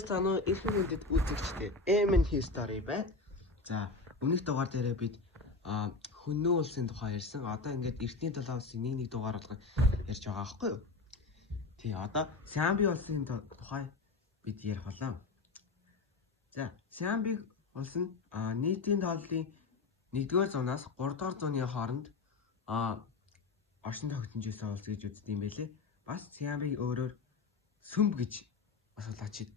Байцаана эрхэм хүндэт үзэгчдээ Эмэн History байна. За, өмнөх дугаар дээрээ бид Хөнөө улсын тухай ярьсан. Одоо ингээд Эртний 7 улсын нэг дугаар болгон ярьж байгаа байхгүй юу? Тий, одоо Сиамби улсын тухай бид ярих болоо. За, Сиамби улс нь нийтийн тооллын 1-р зуунаас 3-р зууны хооронд оршин тогтножсэн улс гэж үздэг юм байлээ. Бас Сиамбиг өөрөөр сүмб гэж асуулачид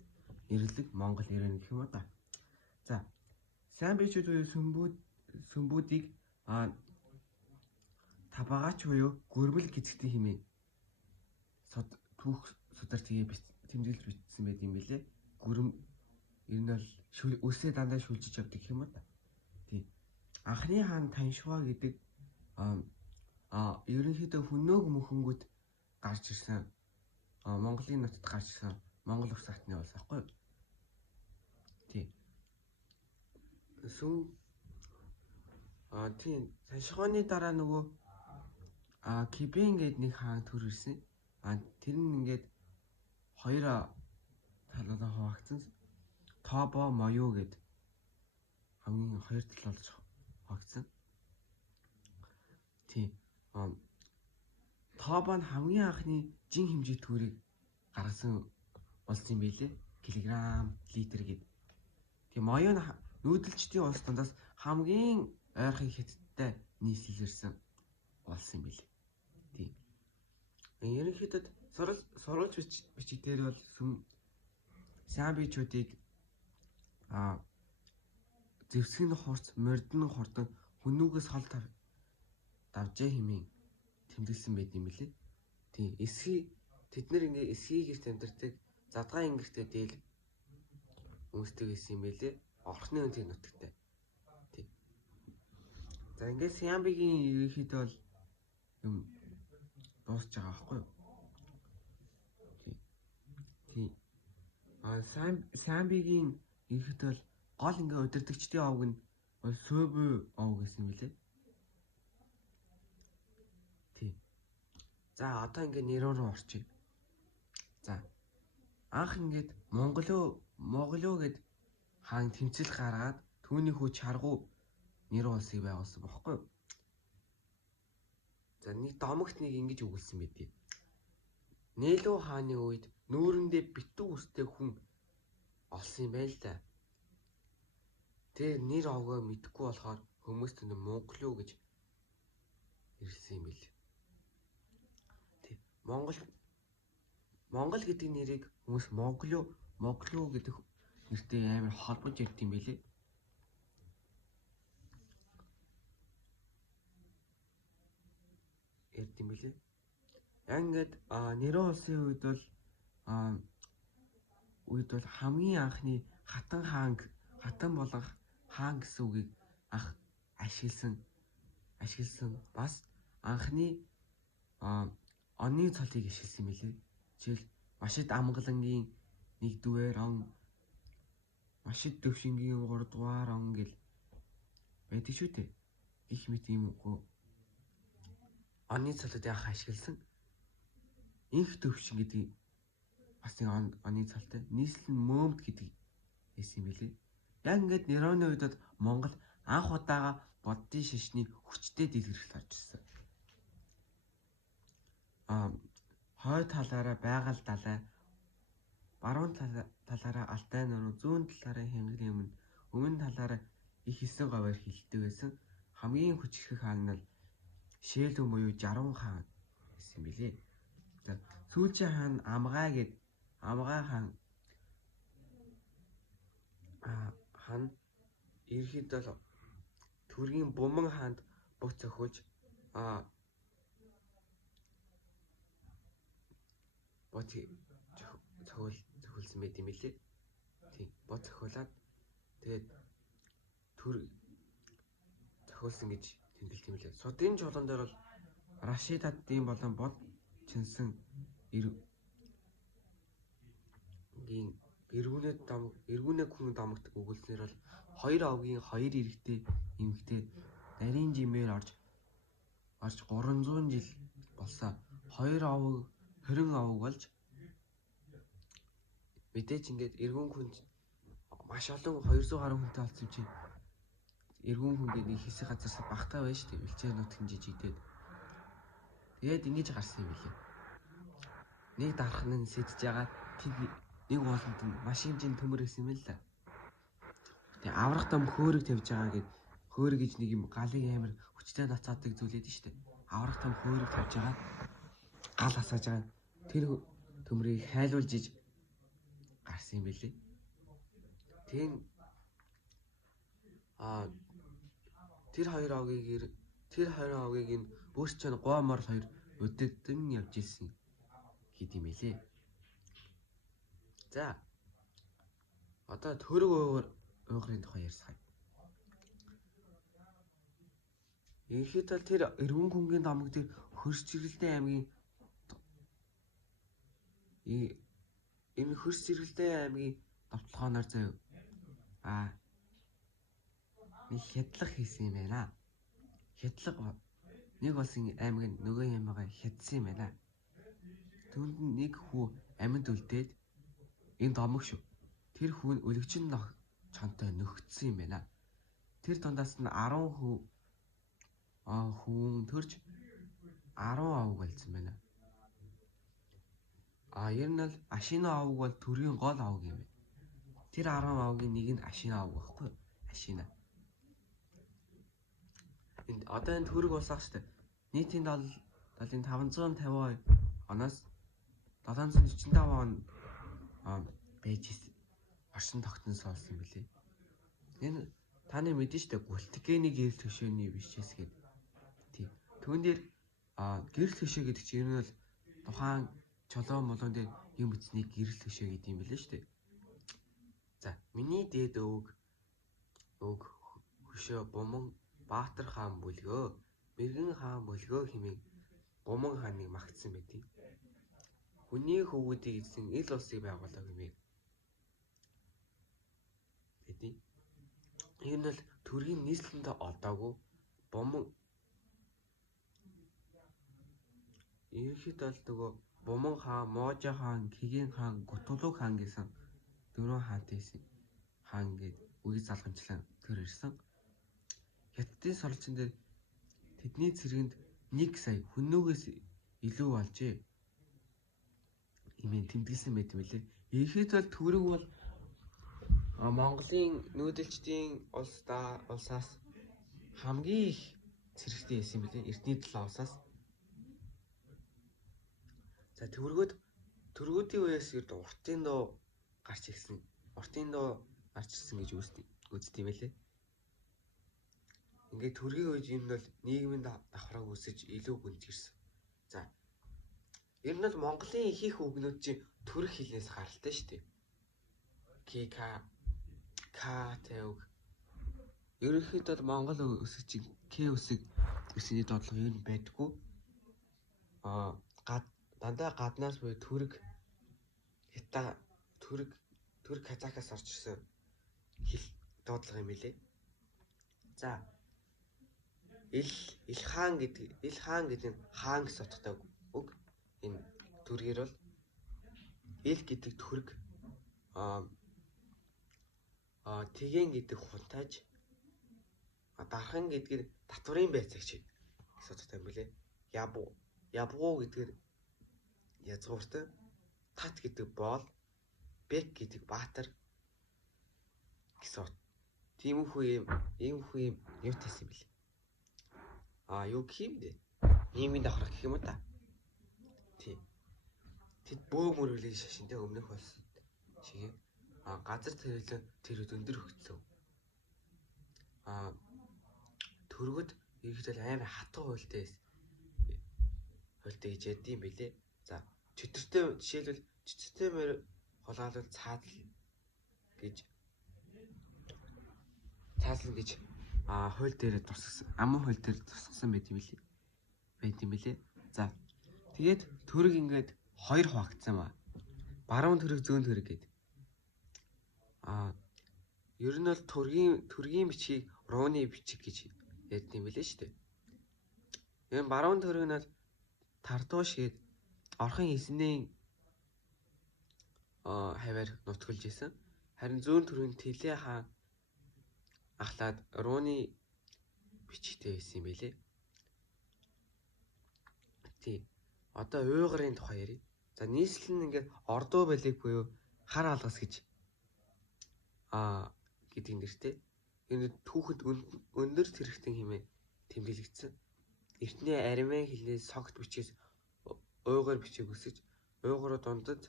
нэрлэг Монгол ирэн гэх юм уу та. За, Сиамбичүүд буюу сүмбүүдийг табагаач буюу гөрмөл гизгтэн хэмээн түүх сударт тэмдэглэж бичсэн байт юм билээ. Гөрм ер нь бол үсээ дандаа шүлжиж явдаг гэх юм уу та. Тийм. Анхны хаан Таншуа гэдэг ерөнхийдөө Хөнөөг мөхөнгөт гарч ирсэн Монголын нутагт гарч ирсэн Монгол улс хатны улс ахгүй юу? Тийм. Тийм. Таншихооны дараа нөгөө Кибен гэдэг нэг хаан төр ирсэн. Тэр нь ингээд хоёр талаараа хуваагдсан. Тобо Моё гэдэг хамгийн хоёр тал болж хуваагдсан. Тийм. Тобо нь хамгийн анхны жин хэмжээ төрийг гаргасан улс юм билээ. Килограмм, литр гэдэг. Тийм Моё нь нүүдэлчдийн улс дундаас хамгийн ойрхон хятадтай нийслэлэрсэн улс юм билээ. Тийм. Ерөнхийдөө сурвалж бичиг дээр бол Сиамбичүүдийг зэвсгийн хурц, мордон хурдан Хөнөөгөөс хол давжээ хэмээн тэмдэглэсэн байт юм билээ. Тийм. Тэд нэр ингээ эсхий гэрт амьдардаг задгаан ингэртэй дээл хүмүүстэй гэсэн юм байлээ. Орхны өнтийн нутагтай. Тийм. За ингээд Сиамбигийн ерөнхийдөө бол юм дуусч байгаа байхгүй юу? Тийм. Сиамбигийн ерөнхийдөө бол гол ингээ удирдагчдын овг нь бол Сөбү овг гэсэн юм билээ. Тийм. За одоо ингээ нэрөө рүү орчих. За. Анх ингээд Монголоо гэд хаан тэмцэл гаргаад түүний хүү Чаргуу нэр улсыг байгуулсан бохоггүй. За нэг домогт нэг ингэж өгүүлсэн байдгийг. Нээлүү хааны үед нүүрэндээ битүү үстэй хүн олсон юм байл та. Тэр нэр овгоо мэдэхгүй болохоор хүмүүс тэнд Монголоо гэж ирсэн юм бил. Тэг. Монгол гэдэг нэрийг хүмүүс Монголоо гэдэг нэртэй амар холбож ярьд юм билээ. Яг ингээд нэрөө улсын үед бол хамгийн анхны хатан болох хаан гэсэн үгийг ашигласан бас анхны оны цолыг ашигласан юм билээ. Жишээл Машид Амгалангийн 1-р он, Машид Төвшингийн 3-р он гэл байдаг шүү дээ. Их мэт юм уу? Оны цолыг яах ашигласан? Инх Төвшин гэдэг бас нэг оны цолтой нийслэл мөөмд гэдэг байсан юм билээ. Яг ингээд нэрөөний үед Монгол анх удаага боддын шишний хүчтэй дэлгэрэлт орж ирсэн. Хойд талаараа байгаль далай, баруун талаараа алтай нуруу, зүүн талаараа Хянган юм, өмнө талаараа их хэсэг говьор хилдэг байсан. Хамгийн хүчрэх хаан нь бол Шээлүн буюу Жарун хаан гэсэн юм билээ. За сүүлчийн хаан Амгай хаан ерөнхийдөө Түргийн Буман хаанд бүх цохиулж цохиулсан байт юм билээ. Тийм, бод цохиулаад тэгээд төр цохиулсан гэж тэмдэглэв юм билээ. Судын чулуун дээр бол Рашидадын болон бод чинсэн эргүүнээ хүн домогт өгүүлснээр бол хоёр овгийн хоёр эрэгтэй эмэгтэй нарийн жимээр орж 300 жил болсон. Хоёр овог 20 овог болж Мэдээж ингээд эргүүн хүнд маш олон 200 гаруй хүнтэй болсон юм чинь. Эргүүн хүн гэдэг хэсэг газарсаа багтаа байна шүү дээ. Вилчээр нутгийн жижигдээд. Тэгээд ингэж гарсан юм билээ. Нэг дарах нь сэдэж байгаа нэг ууланд нь маш хэмжээний төмөр исэн юм л да. Тэгээ аврах том хөөрөг тавьж байгаа гэд хөөрөг гэж нэг юм галыг амар хүчтэй нацаадаг зүйлээд нь шүү дээ. Аврах том хөөрөг тавьж байгаа гал асааж байгаа тэр төмрийг хайлуулж иж гарсан юм билээ. Тэн тэр хоёр овгийг энэ өөрсчөө гоомор хоёр өдөгдөн явж ирсэн гэд юм билээ. За одоо төрөг уугрын тухай ярьсаа. Ерөнхийдөө тэр эргэн хүнгийн домог дээр хөрсчирлдээ аймгийн энэ хөрсчирлдээ аймгийн довтлохооноор заяа нэг хядлах хийсэн юм байна. Хядлага нэг болсон аймаг нь нөгөө аймагаа хядсан юм байна. Түүнд нэг хүү амьд үлдээд энэ домог шүү. Тэр хүү нь өлөгчн чонтой нөхцсөн юм байна. Тэр дундаас нь 10 хүн төрж 10 овг болсон байна. Ер нь бол Ашина овг бол төргийн гол овг юм байна. Тэр 10 овгийн нэг нь Ашина овг байхгүй юу? Ашина. Энд одоо энэ төрөг улсах штэ. Нийтийн долын 552 оноос 745 он байж оршин тогтносон болсон билээ. Энэ таны мэдэн штэ Гультикений гэрэл төшөөний бичээс гээд. Тийм. Түүн дээр гэрэл төшөө гэдэг чинь ер нь бол тухайн чулуун молон дээр юм бичснийг гэрэл төшөө гэдэг юм билээ штэ. За, миний дээд өвөг хөшөө Буман Баатар хаан бүлгөө, Мэргэн хаан бүлгөө хэмээн Гуман хааныг магтсан байдгийг. Хүний хөвгүүдийг эзэн ил улсыг байгуулав хэмээн. Тэдний энэ нь бол төргийн нийслэндээ одоогүй Буман ерөнхийдөө л нөгөө Буман хаан, Можо хаан, Кигийн хаан, Гутулуг хаан гэсэн 4 хаантай хаан гээд үгийг залгамжлан төр ирсэн. Хятадын сурвалжин дээр тэдний цэрэгэнд 1 сая хүннүүгээс илүү болжээ. Имэн тэмдэглэсэн байт юм лээ. Ерөнхийдөө төрөг бол Монголын нүүдэлчдийн улсаас хамгийн их цэрэгтэй байсан юм билээ. Эртний 7 улсаас. За төргүүдийн үеэс ирд уртын доо гарч ирсэн. Уртын доо гарч ирсэн гэж үздэг юм лээ. Ингээд төргийн үед юм бол нийгмийн давхраг үсэж илүү гүнзгийрсэн. За. Ер нь бол Монголын ихэнх үгнүүд чинь төрөх хэлнээс гаралтай шүү дээ. Тэвг. Ерөнхийдөө Монгол үсэг чинь К үсэг өсөний доотлого ер нь байдаггүй. Дандаа гаднаас буюу төрөг Казахаас орж ирсэн хэл доотлого юм билээ. За. Ил хаан гэдэг нь хаан гэсэн утгатай үг. Энэ төргөр бол ил гэдэг төрөг тэгэн гэдэг хунтайж дархан гэдэг нь татврын байцаагч гэсэн утгатай юм билээ. Ябгуу гэдэг нь язгууртай, тат гэдэг боол, бэк гэдэг баатар гэсэн. Иймэрхүү юм юутайсан билээ. Юу гэх юм бэ? Нийгмийн давхраг гэх юм уу та? Тийм. Тэд бөөмөрөлийн шашинтай өмнөх болсон шиг газар тэрүүд өндөр хөгцсөн. Төргөд ерөөхдөө амар хатуу хуйлтай гэж ядсан билээ. За, жишээлбэл чөтөртэй холгаалвал цаазал гэж хууль дээр тусгасан, аман хууль дээр тусгасан байт юм билээ. За. Тэгээд төрөг ингээд хоёр хуваагдсан ба. Баруун төрөг, зүүн төрөг гэдэг. Ер нь бол төргийн бичгийг рууны бичиг гэж яддаг юм билээ шүү дээ. Энэ баруун төрөг нь бол тардуу шигэд орхон эснээ хаваар нутгалж исэн. Харин зүүн төрөнд Тэлээ хаан ахлаад рууны бичгтэй байсан юм байлээ. Тий. Одоо уйгарын тухай ярив. За нийслэл нь ингээд ордуу балиг буюу хар алгас гэж гэдэг нэртэй. Энэ түүхэнд өндөр зэрэгтэн хэмээн тэмдэглэгдсэн. Эртний ариман хэлнээс согт бичээс уйгар бичиг үсэж, уйгуруу дундад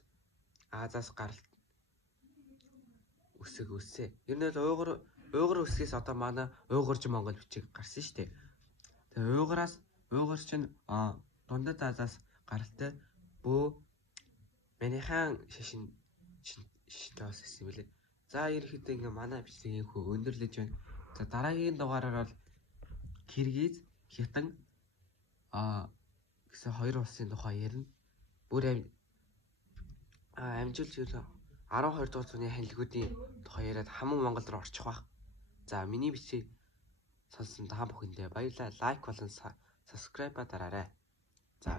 Азаас гаралт үсэг үсэ. Ер нь бол уйгар үсгээс одоо манай уйгурж Монгол бичиг гарсан шүү дээ. Тэгээ уйгар чинь дундад Азаас гаралтай бөө манийхан шишин тоос гэсэн юм билээ. За ерөнхийдөө ингээ манай бичгийг инхүү өндөрлөж байна. За дараагийн дугаараар бол Киргиз, Хятад гэсэн хоёр улсын тухай ярина. Бүр амжилт 12 дугаар зууны ханилгуудын тухай яриад хаман Монгол руу орчих واخ. За миний бичгийг сонссон та бүхэндээ баярлалаа. Лайк болон subscribe дараарай. За